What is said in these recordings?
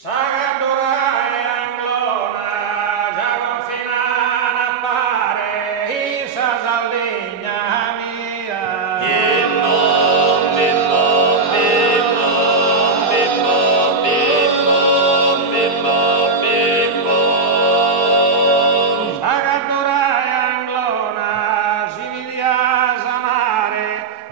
Sagadurai Anglona, già confinana appare, Isa Saldigna mia. Bim bom, bim bom, bim bom, bim bom, bim bom, bim bom, bim bom. Sagadurai Anglona, si vidiasa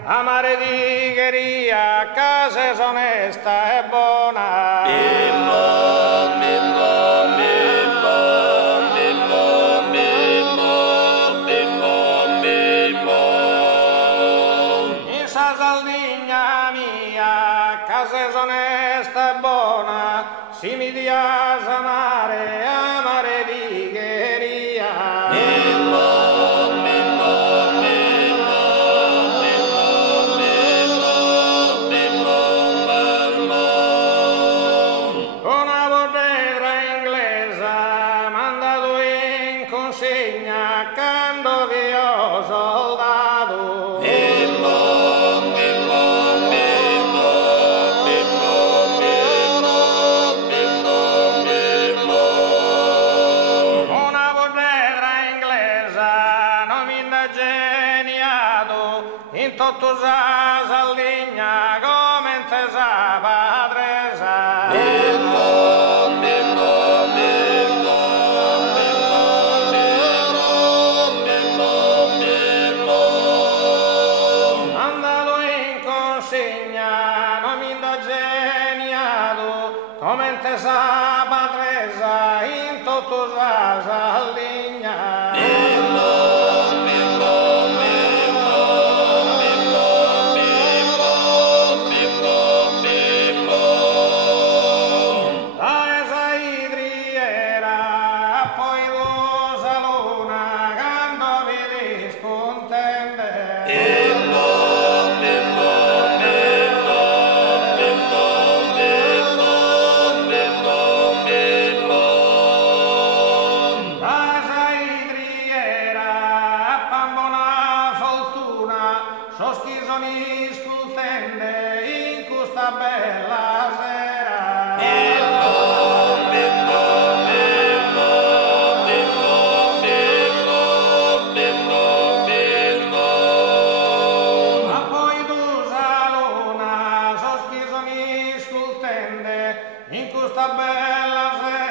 amare di gheria, casa è onesta e buona. Bim bom, bim bom, bim bom, bim bom, bim bom, bim bom, bim bom. Isa Saldigna mia, casa è onesta e buona, si mi diasa amare di gheria. Bim bom, bim bom, bim bom, bim bom, bim bom, bim bom, bim bom. Una bottega inglese mandato in consegna quando vi ho soldato. Bim bom, bim bom, bim bom, bim bom, bim bom, bim bom, bim bom. Una bottega inglese non mi geniato in tutta Saldigna come intesa padresa. Bim bom, bim bom, bim bom, bim bom, bim bom, bim bom, bim bom. Andato in consegna non mi geniato come intesa padresa in tutta Saldigna. Bim bom, bim bom, bim bom, bim bom, bim bom, bim bom, bim bom. La esa idriera, poi lo salona, quando vedi spuntende. Bim bom, bim bom, bim bom, bim bom, bim bom, bim bom, bim bom. La esa idriera, pambona fortuna, soschisoni scultende in questa bella sera. Bim bom, bim bom, bim bom, bim bom, bim bom, bim bom, bim bom. Ma poi tu salona, soschisoni scultende in questa bella sera.